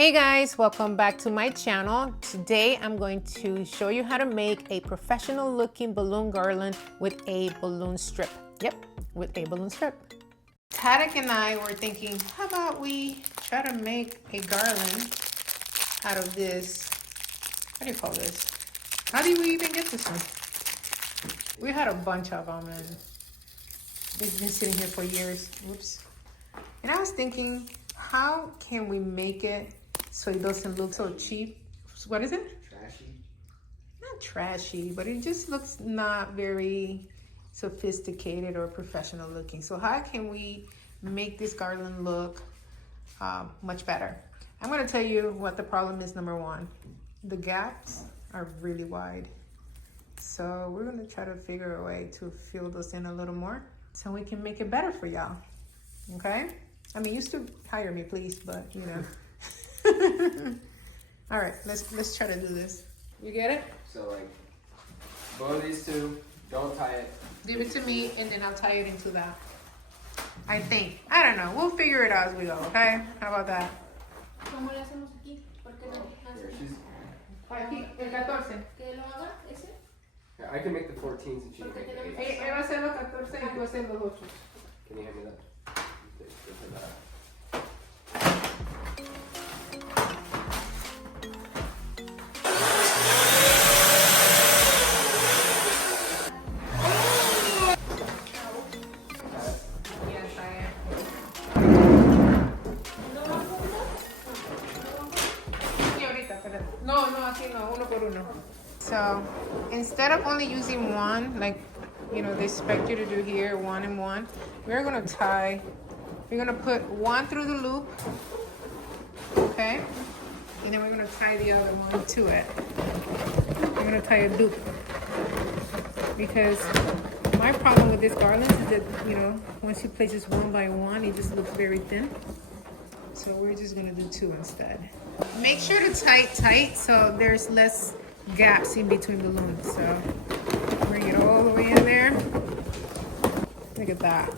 Hey guys, welcome back to my channel. Today I'm going to show you how to make a professional looking balloon garland with a balloon strip. Yep, with a balloon strip. Tadik and I were thinking, how about we try to make a garland out of this, what do you call this? How do we even get this one? We had a bunch of them and it's been sitting here for years. Whoops. And I was thinking, how can we make it so it doesn't look so cheap? What is it? Trashy. Not trashy, but it just looks not very sophisticated or professional looking. So how can we make this garland look much better? I'm gonna tell you what the problem is. Number one, the gaps are really wide. So we're gonna try to figure a way to fill those in a little more so we can make it better for y'all, okay? I mean, you still hire me, please, but you know. All right, let's try to do this. You get it? So like, both these two, don't tie it. Give it to me, and then I'll tie it into that. I think. I don't know. We'll figure it out as we go, okay? How about that? ¿Cómo le hacemos aquí? ¿Por qué no Here, she's, Aquí, el 14. que lo haga ese? here, I can make the 14s and she can make the 8s. Él va a hacer los 14 y tú haces los 8. Can you hand me that? Give her that. Yes, I am. Sí, ahorita, espérate. No, así no, uno por uno. So, instead of only using one, like, you know, they expect you to do here, one and one, we're gonna put one through the loop, okay? And then we're gonna tie the other one to it. We're gonna tie a loop. Because my problem with this garland is that, you know, once you place this one by one, it just looks very thin. So we're just gonna do two instead. Make sure to tie it tight so there's less gaps in between balloons. So bring it all the way in there. Look at that.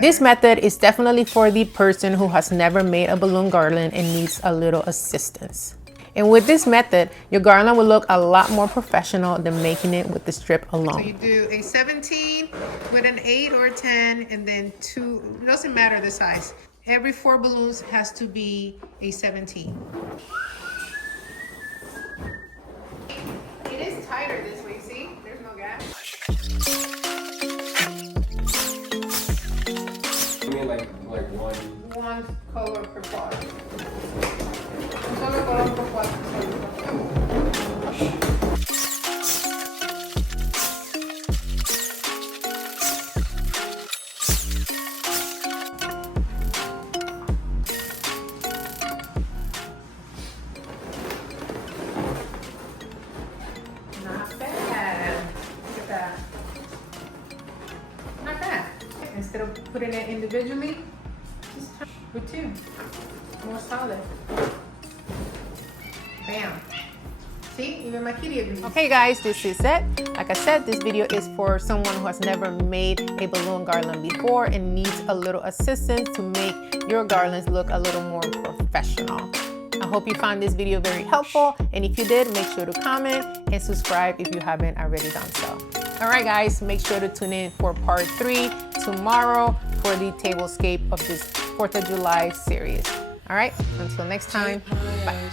This method is definitely for the person who has never made a balloon garland and needs a little assistance. And with this method, your garland will look a lot more professional than making it with the strip alone. So you do a 17 with an 8 or a 10, and then two, it doesn't matter the size. Every 4 balloons has to be a 17. It is tighter this way, see? There's no gap. You mean like one? One color per part. Un solo color por cuatro. Not bad. Look at that. Not bad. Instead of putting it individually, just with two. More solid. Bam. See, even my kitty agrees. Okay guys, this is it. Like I said, this video is for someone who has never made a balloon garland before and needs a little assistance to make your garlands look a little more professional. I hope you found this video very helpful, and if you did, make sure to comment and subscribe if you haven't already done so. All right guys, make sure to tune in for part 3 tomorrow for the Tablescape of this 4th of July series. All right, until next time, bye.